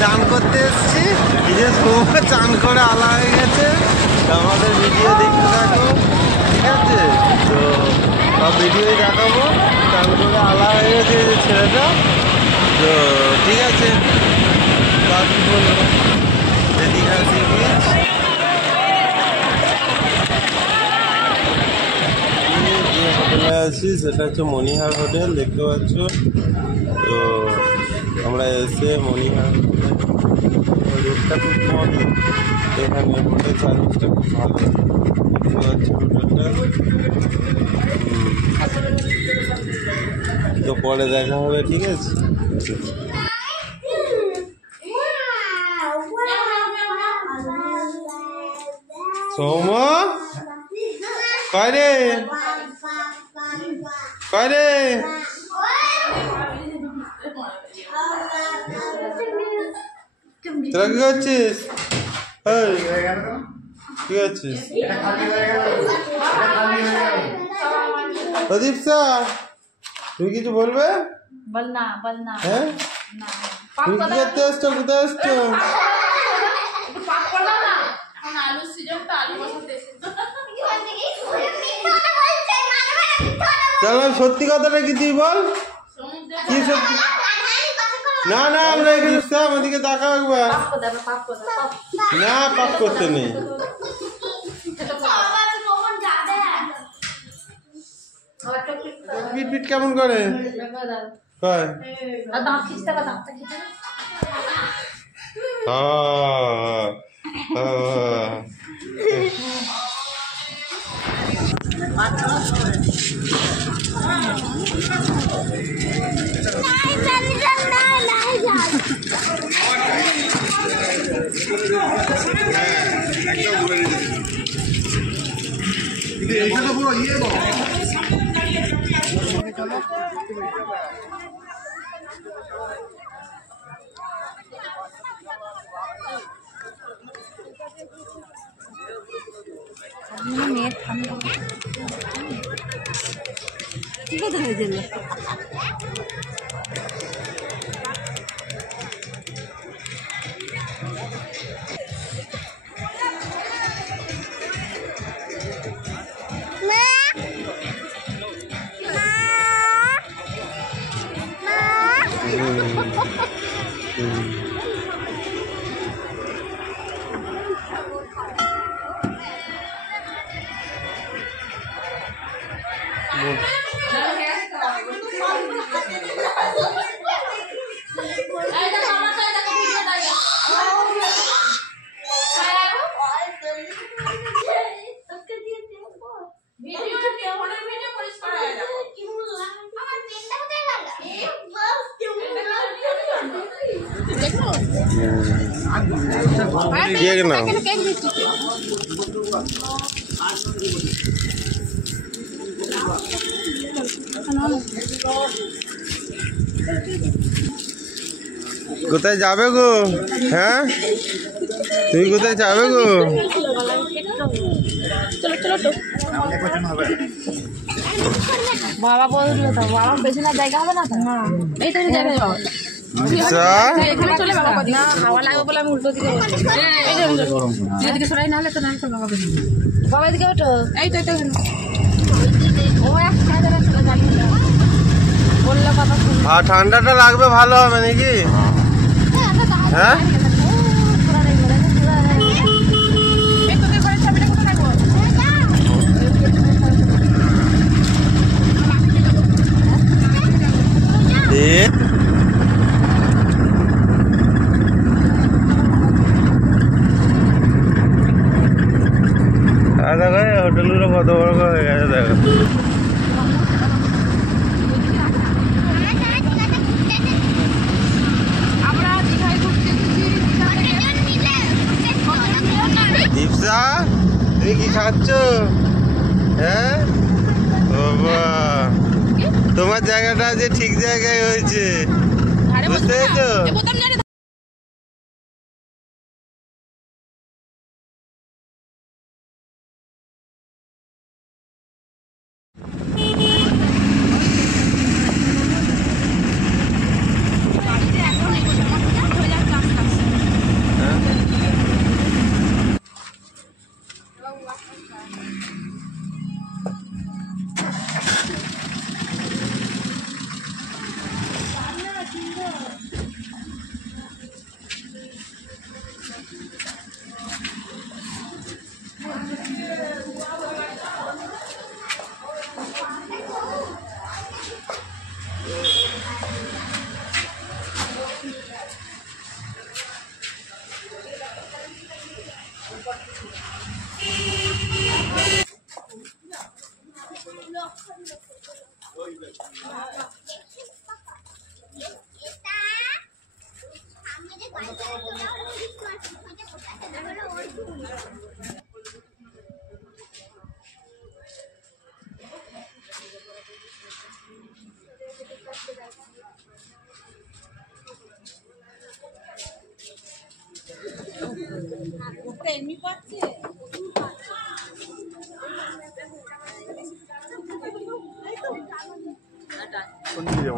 চান করতে এসেছি, এই যে সৌম্য চান করে আলা হয়ে গেছে। আমাদের ভিডিও দেখতে থাকো, ঠিক আছে? তো সব ভিডিওই দেখাবো। চান করে আলা হয়ে গেছে এই যে ছেলেটা। তো ঠিক আছে, বাকি বলবো দীঘা সি বিচ। যে হোটেলে আছি সেটা হচ্ছে মণিহার হোটেল, দেখতে পাচ্ছ। তো আমরা এসে মণিহার রোডটা খুব মজা, এখানে হোটেল সার্ভিসটা খুব ভালো, দেখতে পাচ্ছ হোটেলটা। তো পরে দেখা হবে, ঠিক আছে? সৌম কয় রে, কয় রে? তোরা কি করছিস? কি করছিস? প্রদীপ স্যার, তুমি কিছু বলবে? হ্যাঁ, তুমি কি করতে এসছো? কোথায় এসছো? চলো সত্যি কথাটা কি তুই বল, কি সত্যি? না না, আমরা এখানে আমাদেরকে দেখা একবার। না, পাপ করতে নেই। পিট পিট কেমন করে? ঠিক আছে। কেক নাও। কোথায় যাবে গো? হ্যাঁ, তুমি কোথায় যাবে গো? বাবা বললো তো, বাবা পেছনে জায়গা হবে না তো। এই তো যাবে চলে বাবা, না হাওয়া লাগবে বলে আমি উল্টো দিকে এদিকে সরাই, না হলে তো বাবা বাবা এদিকে ওঠো। এই তো বললো কথা। আর ঠান্ডাটা লাগবে, ভালো হবে নাকি? হ্যাঁ, হোটেলগুলো কত বড় হয়ে গেছে দেখো। দীপসা, তুমি কি খাচ্ছ? হ্যাঁ বাবা, তোমার জায়গাটা যে ঠিক জায়গায় হয়েছে, বুঝতে পেরেছো?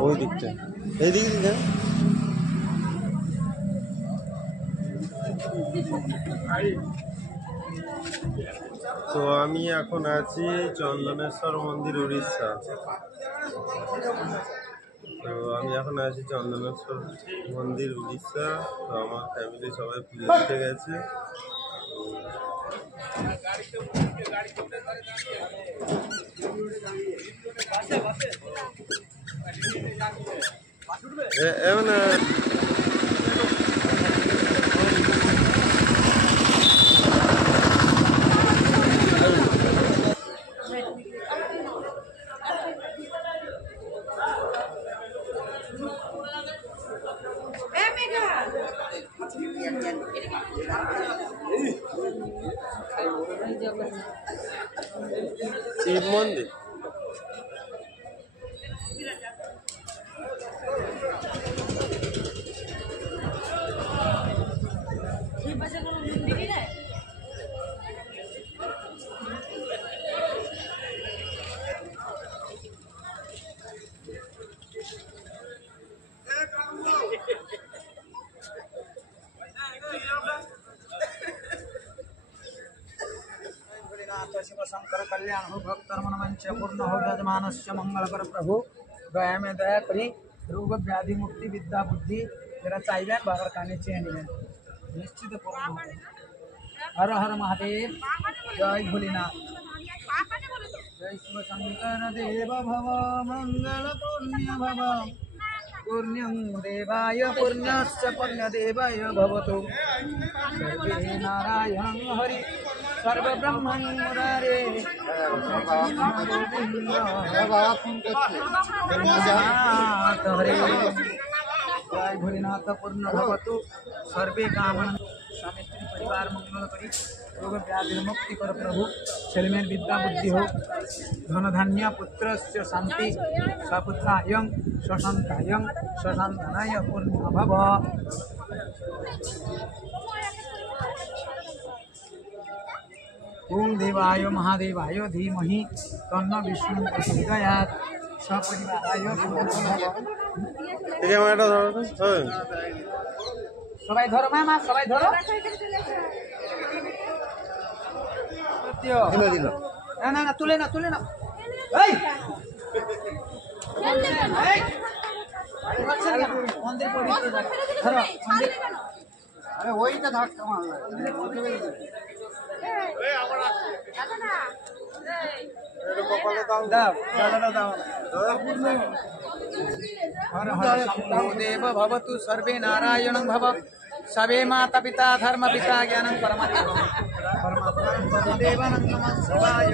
ওই দিকটা এইদিকে দিকে তো আমি এখন আছি চন্দনেশ্বর মন্দির উড়িষ্যা। তো আমি এখন আছি চন্দনেশ্বর মন্দির উড়িষ্যা। তো আমার ফ্যামিলি সবাই পুজো দিতে গেছে। এমন শিব মন্দির शिव शंकर कल्याण हो भक्त मनमंच पूर्ण हो यजमानस्य मंगलकर प्रभु गया में दया करी रोग व्याधि मुक्ति विद्या बुद्धि तेरा चाहिए बाहर खाने चाहिए निश्चित पूर्ण हो। हर हर महादेव जय भोलेनाथ जय शिव शंकर देव भव मंगल पुण्य भव पुण्यं देवाय पुण्यश्च पुण्यदेवाय भवतु सर्वे नारायणं हरि सर्वब्रह्मं मुरारे हरे जय भोलेनाथ पूर्ण भवतु सर्वे कामना स्वामी स्त्री परिवार मंगल करी रोग व्याधि मुक्ति कर प्रभु सेलमेन विद्या बुद्धि हो धन धान्य पुत्र शांति सपुत्राय स्वसंताय स्वसंतानाय पूर्ण भव। ओम देवाय महादेवाय धीमहि तन्नो विष्णु प्रचोदयात् सपरिवाराय সবাই ধরো মা সবাই ধরো না না না তুলে না তুলে না এই মন্দির পবিত্র ধরো মন্দির আরে ওইটা ধাক্কা মারলা हर हर शंभो देव भवतु सर्वे नारायणं भव सबे माता पिता धर्म पिता ज्ञानं परमात्मा परमात्मा देवानं नमः शिवाय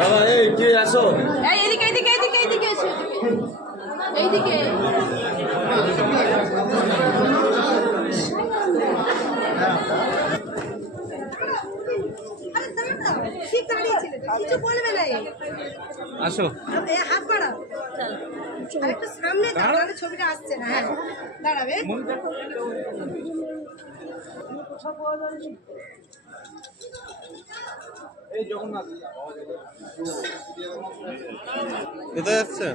দাদা এই কে আসো এইদিকে এইদিকে এইদিকে এইদিকে এসো এইদিকে ঠিক দাঁড়িয়েছিল কিছু বলবে না আসো হাত বাড়াও একটু সামনে দাঁড়ালে ছবিটা আসছে না হ্যাঁ দাঁড়াবে এই জগন্নাথ কোথায় যাচ্ছেন?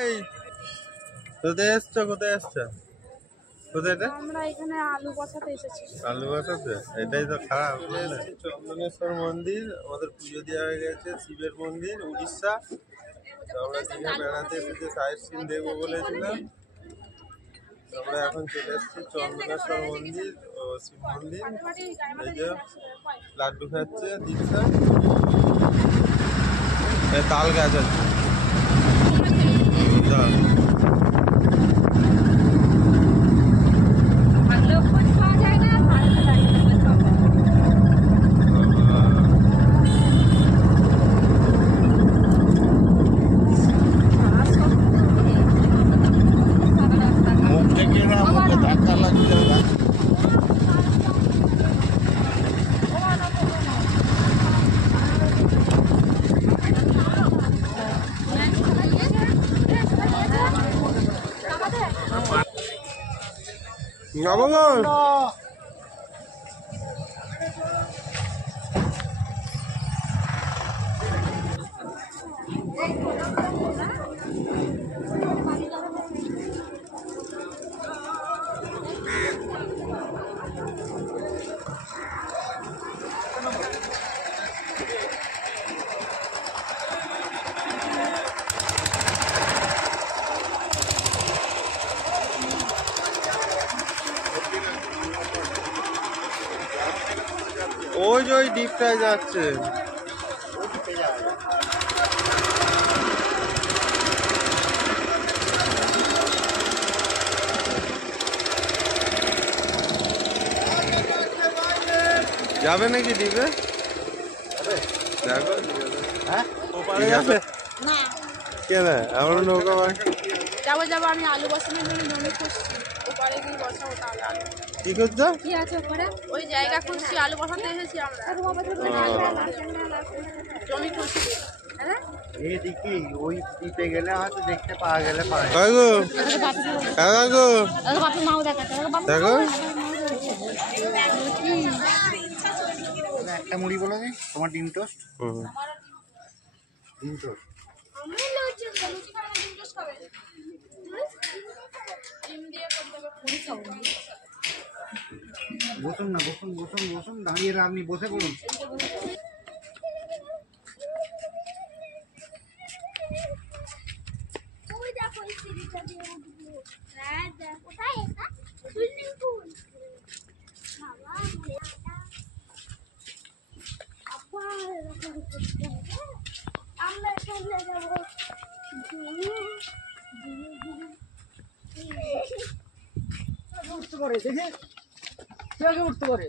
এই কোথায় এসছো কোথায় এসছো? কোথায় এটা? আমরা এখানে আলু বসাতে এসেছি। আলু বাসাতে? এটাই তো খারাপ। চন্দনেশ্বর মন্দির আমাদের পুজো দেওয়া হয়ে গেছে, শিবের মন্দির উড়িষ্যা। তো আমরা দীঘা বেড়াতে এসেছি, সাইট সিন দেখবো বলেছিলাম। আমরা এখন চলে এসেছি চন্দনেশ্বর মন্দির ও শিব মন্দির। এই যে লাড্ডু খাচ্ছে দীক্ষা, তাল গাছ আছে। ভালো খোঁজ পাওয়া যায় না, ভালো লাগে না খোঁজ পাওয়া যায়। মুখ থেকে না মুখে ধাক্কা লাগছে না। নবগণ ওই যে ওই ডিপটায় যাচ্ছে। যাবে নাকি ডিপে? দেখো হ্যাঁ ওপারে যাবে না কেন? আমরা নৌকা যাবো আমি আলু বসানোর জন্য জমি খুঁজছি, ওপারে গিয়ে বসাবো তাহলে আলু। কি করছো? কি আছে ওখানে? ওই জায়গা খুঁজছি, আলু বসাতে এসেছি আমরা। জমি খুঁজছি। হ্যাঁ এদিকে ওই দিতে গেলে হয়তো দেখতে পাওয়া গেলে পারে। কাকু কাকু দেখো একটা মুড়ি বলো নি তোমার ডিম টোস্ট। ডিম টোস্ট বসুন না, বসুন বসুন বসুন, দাঁড়িয়ে আপনি বসে পড়ুন। উঠতে পারে দেখে কে আগে উঠতে পারে।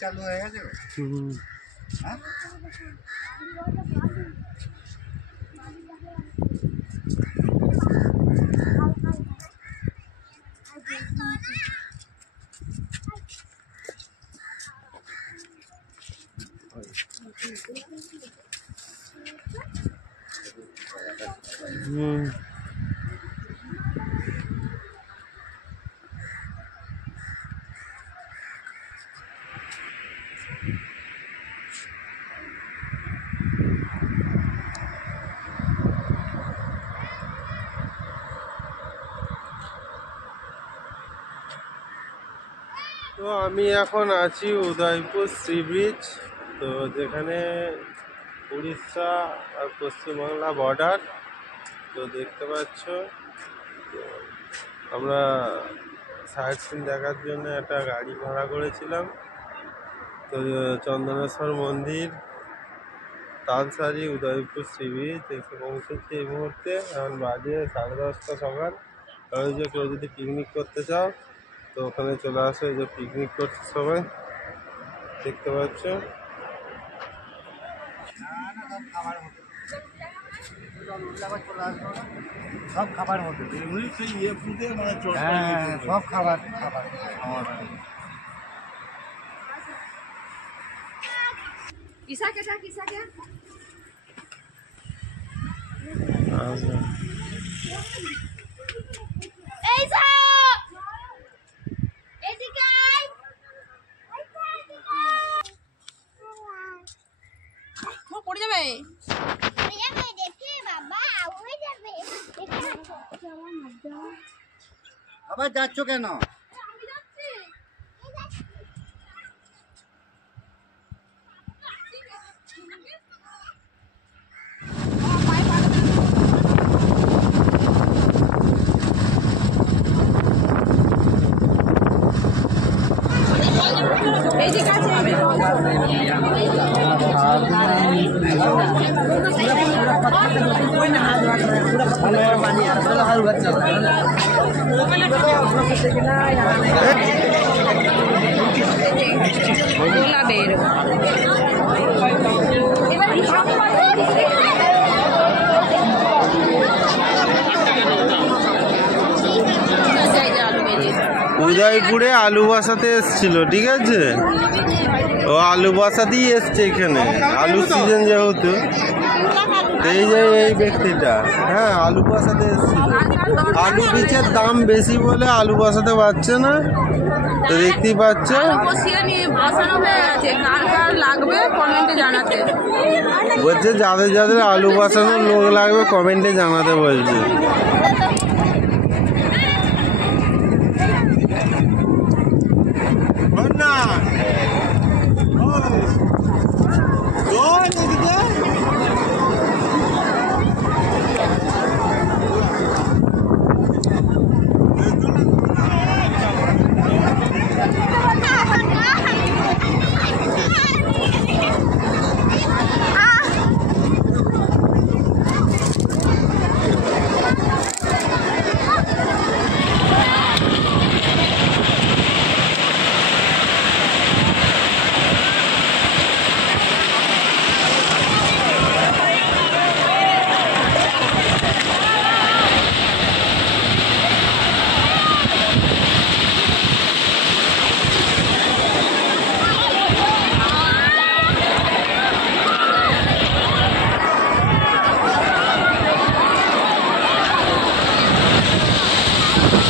চালু হয়ে গেছে। হ্যাঁ তো আমি এখন আছি উদয়পুর সি ব্রিজ, তো যেখানে উড়িষ্যা আর পশ্চিমবাংলা বর্ডার। তো দেখতে পাচ্ছ, তো আমরা সাইট সিন দেখার জন্য একটা গাড়ি ভাড়া করেছিলাম। তো চন্দনেশ্বর মন্দির, তালসারি, উদয়পুর সি ব্রিজ এসে পৌঁছেছি এই মুহূর্তে। এখন বাজে 10:30 সকাল। আর ওই যে কেউ যদি পিকনিক করতে চাও তো ওখানে চলে আসো, এই যে পিকনিক করছে সবাই দেখতে পাচ্ছ। সব খাবার মতো সব খাবার কিসা কিসা কিসা কে আচ্ছা এই যা এদিকে আয় ও পড়ে যাবে দেখি বাবা হয়ে যাবে আবার যাচ্ছ কেন? আমি যাচ্ছি এই যে কাছে গোলাপের উদয়পুরে আলু বসাতে এসছিল, ঠিক আছে, ও আলু বসাতেই এসছে এখানে, আলু সিজন যেহেতু। এই যে এই ব্যক্তিটা, হ্যাঁ, আলু বসাতে এসছিল। আলু বীজের দাম বেশি বলে আলু বসাতে পারছে না, তো দেখতেই পাচ্ছ। বসিয়ে নিয়ে বসানো হয়ে গেছে, কার কার লাগবে কমেন্টে জানাতে বলছে যাদের যাদের আলু বসানোর লোক লাগবে কমেন্টে জানাতে বলছে।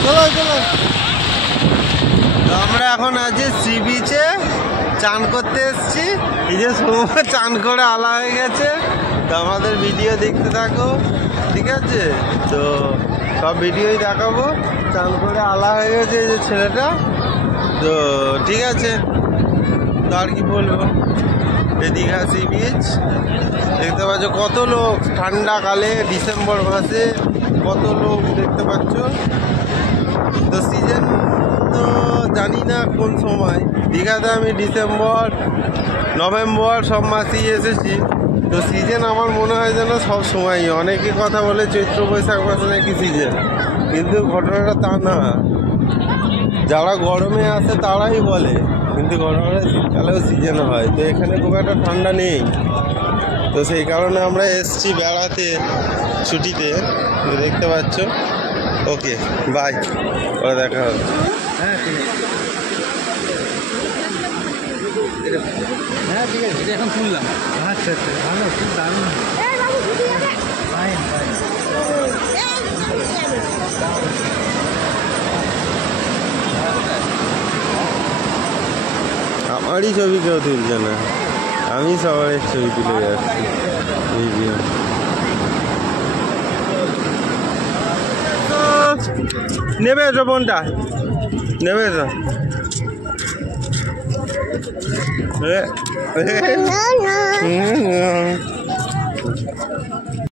চলো চলো, আমরা এখন আছি সি বিচে, চান করতে এসছি। এই যে সময় চান করে আলা হয়ে গেছে, তো আমাদের ভিডিও দেখতে থাকো, ঠিক আছে। তো সব ভিডিওই দেখাবো। চান করে আলা হয়ে গেছে এই যে ছেলেটা, তো ঠিক আছে। তো আর কি বলবো, এই দীঘা সি বিচ দেখতে পাচ্ছ, কত লোক ঠান্ডাকালে ডিসেম্বর মাসে কত লোক দেখতে পাচ্ছ। তো সিজন তো জানি না কোন সময়, দীঘাতে আমি ডিসেম্বর নভেম্বর সব মাসেই এসেছি। তো সিজন আমার মনে হয় যেন সব সময়ই, অনেকে কথা বলে চৈত্র বৈশাখ মাসে নাকি সিজন, কিন্তু ঘটনাটা তা না। যারা গরমে আসে তারাই বলে, কিন্তু গরমে শীতকালেও সিজন হয়। তো এখানে খুব একটা ঠান্ডা নেই, তো সেই কারণে আমরা এসছি বেড়াতে ছুটিতে, দেখতে পাচ্ছ। ওকে বাই, পরে দেখা হবে। হ্যাঁ ঠিক আছে, হ্যাঁ ঠিক আছে, এটা এখন শুনলাম। আচ্ছা আচ্ছা, ভালো, খুব দারুণ। Fine fine. আমারই ছবি কেউ তুলছে না, আমি সবার ছবি তুলে যাচ্ছি ভিডিও। নেবে এসো, ফোনটা নেবে এসো।